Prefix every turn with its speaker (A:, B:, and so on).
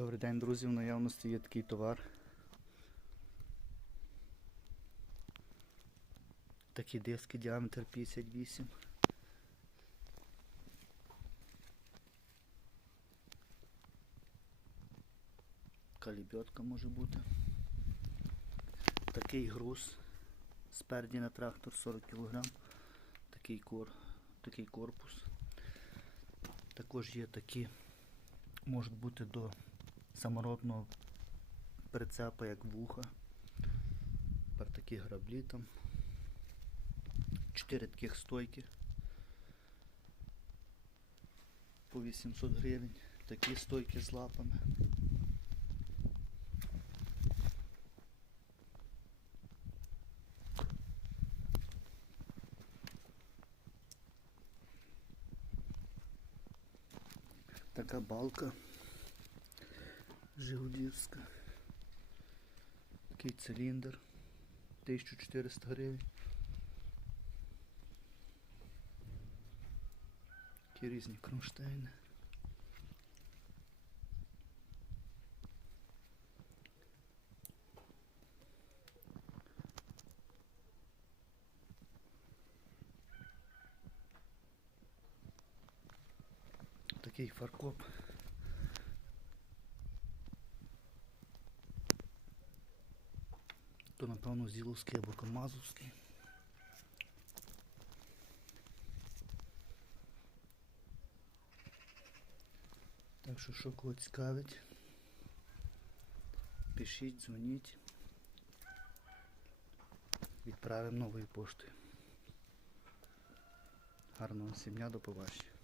A: Добрий день, друзі. В наявності є такий товар. Такі диски, діаметр 58. Калібьотка може бути. Такий груз спереді на трактор 40 кг. Такий, кор, такий корпус. Також є такі, можуть бути до самородного прицепа, як вуха. Тепер такі граблі там. Чотири таких стойки. По 800 гривень. Такі стойки з лапами. Така балка Жигулівська. Такий циліндр. 1400 гривень. Такі різні кронштейни. Такий фаркоп. То напевно зіловський або камазовський. Так що, що кого цікавить, пишіть, дзвоніть. Відправимо новою поштою. Гарного всім дня, до побачення.